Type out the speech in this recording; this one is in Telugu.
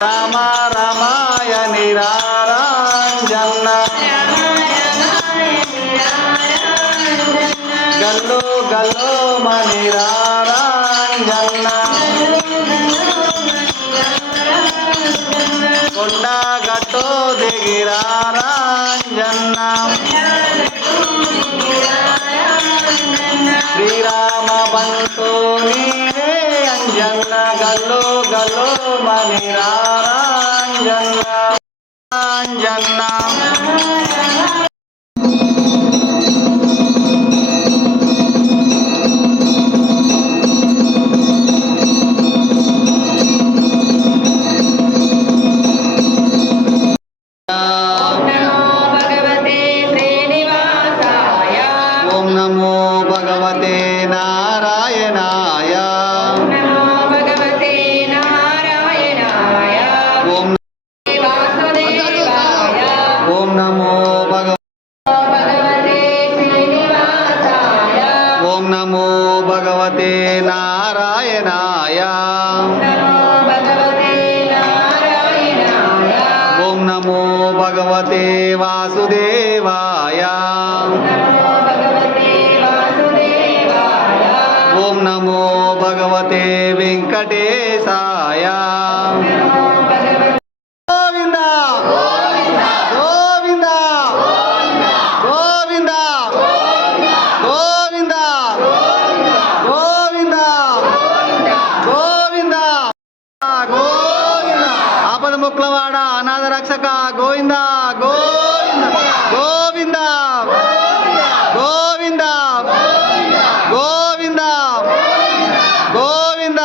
రామ రామాయ నిరారంజన గల్లో గల్లో మనిరారంజన కొండ గట్టో దిగిరారంజన శ్రీరామ బంతో నీవే అంజన్న గల్లో గల్లో మనిరారంజన అంజన్న ఓం నమో భగవతే నారాయణాయ ఓం ఓం నమో ఓం నమో భగవతే నారాయణాయ ఓం నమో భగవతే వాసుదేవాయ ఓం నమో భగవతే వెంకటేశాయ గోవింద గోవింద గోవింద గోవింద గోవింద గోవింద గోవింద ఆపద ముక్లవాడ అనాథ రక్షక గోవింద గోవింద గోవింద గోవింద గోవింద గోవింద